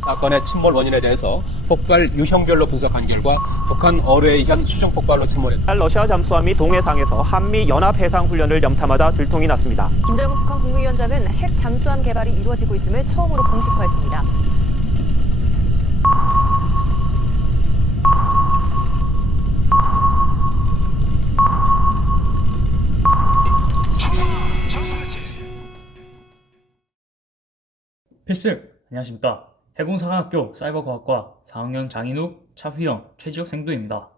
사건의 침몰 원인에 대해서 폭발 유형별로 분석한 결과 북한 어뢰에 의한 수중 폭발로 침몰했다. 러시아 잠수함이 동해상에서 한미 연합 해상 훈련을 염탐하다 들통이 났습니다. 김정은 북한 국무위원장은 핵 잠수함 개발이 이루어지고 있음을 처음으로 공식화했습니다. 필승! 안녕하십니까. 해군사관학교 사이버과학과 4학년 장인욱, 차휘영, 최지혁 생도입니다.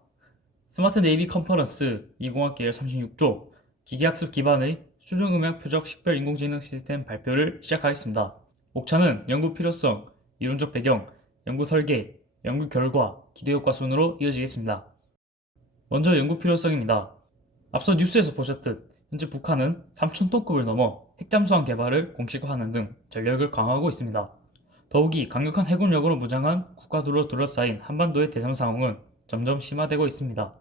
스마트 네이비 컨퍼런스 20학기일 36조 기계학습 기반의 수중음향 표적 식별 인공지능 시스템 발표를 시작하겠습니다. 목차는 연구 필요성, 이론적 배경, 연구 설계, 연구 결과, 기대 효과 순으로 이어지겠습니다. 먼저 연구 필요성입니다. 앞서 뉴스에서 보셨듯 현재 북한은 3,000톤급을 넘어 핵잠수함 개발을 공식화하는 등 전력을 강화하고 있습니다. 더욱이 강력한 해군력으로 무장한 국가들로 둘러싸인 한반도의 대상 상황은 점점 심화되고 있습니다.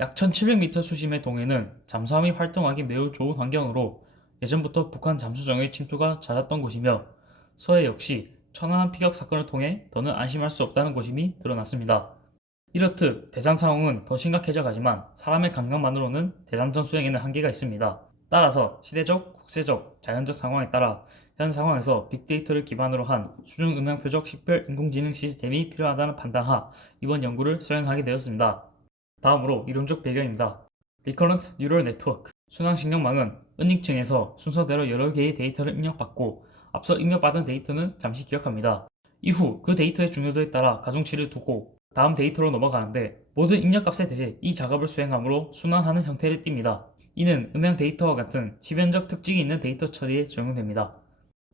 약 1,700m 수심의 동해는 잠수함이 활동하기 매우 좋은 환경으로 예전부터 북한 잠수정의 침투가 잦았던 곳이며 서해 역시 천안함 피격 사건을 통해 더는 안심할 수 없다는 고심이 드러났습니다. 이렇듯 대상 상황은 더 심각해져 가지만 사람의 감각만으로는 대잠전 수행에는 한계가 있습니다. 따라서 시대적, 국제적, 자연적 상황에 따라 현 상황에서 빅데이터를 기반으로 한 수중 음향 표적 식별 인공지능 시스템이 필요하다는 판단 하 이번 연구를 수행하게 되었습니다. 다음으로 이론적 배경입니다. Recurrent Neural Network 순환신경망은 은닉층에서 순서대로 여러 개의 데이터를 입력받고 앞서 입력받은 데이터는 잠시 기억합니다. 이후 그 데이터의 중요도에 따라 가중치를 두고 다음 데이터로 넘어가는데 모든 입력값에 대해 이 작업을 수행하므로 순환하는 형태를 띱니다. 이는 음향 데이터와 같은 시변적 특징이 있는 데이터 처리에 적용됩니다.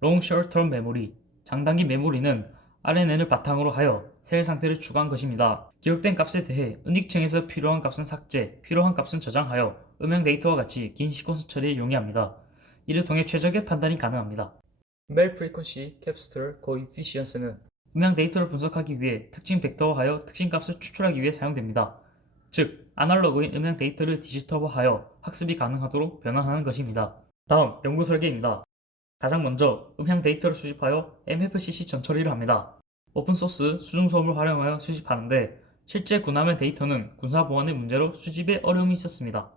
Long Short-Term Memory 장단기 메모리는 RNN을 바탕으로 하여 셀 상태를 추구한 것입니다. 기억된 값에 대해 은닉층에서 필요한 값은 삭제, 필요한 값은 저장하여 음향 데이터와 같이 긴 시퀀스 처리에 용이합니다. 이를 통해 최적의 판단이 가능합니다. Mel Frequency Capture Coefficient는 음향 데이터를 분석하기 위해 특징 벡터화하여 특징값을 추출하기 위해 사용됩니다. 즉, 아날로그인 음향 데이터를 디지털화하여 학습이 가능하도록 변환하는 것입니다. 다음, 연구 설계입니다. 가장 먼저 음향 데이터를 수집하여 MFCC 전처리를 합니다. 오픈소스 수중소음을 활용하여 수집하는데 실제 군함의 데이터는 군사보안의 문제로 수집에 어려움이 있었습니다.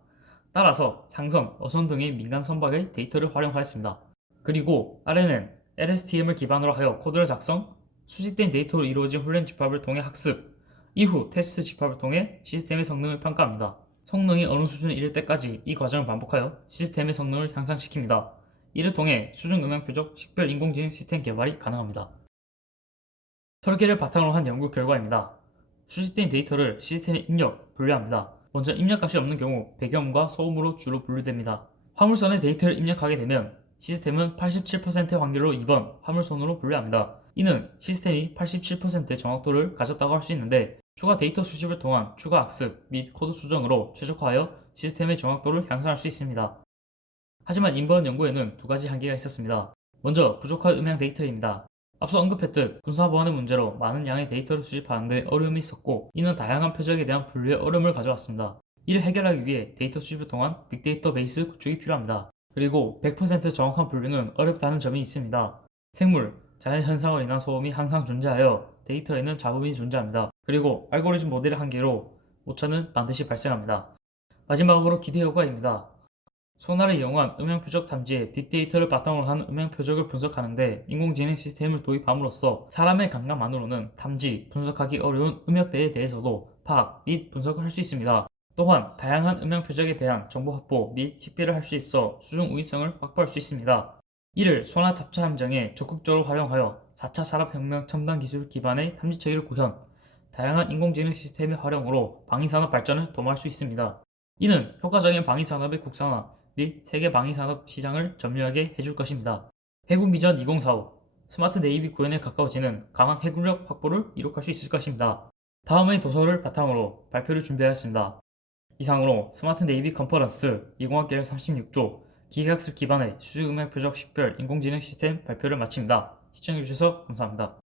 따라서 상선, 어선 등의 민간 선박의 데이터를 활용하였습니다. 그리고 RNN, LSTM을 기반으로 하여 코드를 작성, 수집된 데이터로 이루어진 훈련 집합을 통해 학습, 이후 테스트 집합을 통해 시스템의 성능을 평가합니다. 성능이 어느 수준에 이를 때까지 이 과정을 반복하여 시스템의 성능을 향상시킵니다. 이를 통해 수중 음향 표적 식별 인공지능 시스템 개발이 가능합니다. 설계를 바탕으로 한 연구 결과입니다. 수집된 데이터를 시스템에 입력, 분류합니다. 먼저 입력값이 없는 경우 배경음과 소음으로 주로 분류됩니다. 화물선에 데이터를 입력하게 되면 시스템은 87%의 확률로 2번 화물선으로 분류합니다. 이는 시스템이 87%의 정확도를 가졌다고 할 수 있는데 추가 데이터 수집을 통한 추가 학습 및 코드 수정으로 최적화하여 시스템의 정확도를 향상할 수 있습니다. 하지만 이번 연구에는 두 가지 한계가 있었습니다. 먼저 부족한 음향 데이터입니다. 앞서 언급했듯 군사보안의 문제로 많은 양의 데이터를 수집하는데 어려움이 있었고 이는 다양한 표적에 대한 분류에 어려움을 가져왔습니다. 이를 해결하기 위해 데이터 수집을 통한 빅데이터 베이스 구축이 필요합니다. 그리고 100% 정확한 분류는 어렵다는 점이 있습니다. 생물, 자연현상으로 인한 소음이 항상 존재하여 데이터에는 잡음이 존재합니다. 그리고 알고리즘 모델의 한계로 오차는 반드시 발생합니다. 마지막으로 기대 효과입니다. 소나를 이용한 음향 표적 탐지에 빅데이터를 바탕으로 한 음향 표적을 분석하는데 인공지능 시스템을 도입함으로써 사람의 감각만으로는 탐지, 분석하기 어려운 음역대에 대해서도 파악 및 분석을 할 수 있습니다. 또한 다양한 음향 표적에 대한 정보 확보 및 식별을 할 수 있어 수중 우위성을 확보할 수 있습니다. 이를 소나 탑차 함정에 적극적으로 활용하여 4차 산업혁명 첨단 기술 기반의 탐지체계를 구현, 다양한 인공지능 시스템의 활용으로 방위산업 발전을 도모할 수 있습니다. 이는 효과적인 방위산업의 국산화 및 세계 방위산업 시장을 점유하게 해줄 것입니다. 해군 비전 2045 스마트 네이비 구현에 가까워지는 강한 해군력 확보를 이룩할 수 있을 것입니다. 다음의 도서를 바탕으로 발표를 준비하였습니다. 이상으로 스마트 네이비 컨퍼런스 20학기일 36조 기계학습 기반의 수중음향 표적 식별 인공지능 시스템 발표를 마칩니다. 시청해주셔서 감사합니다.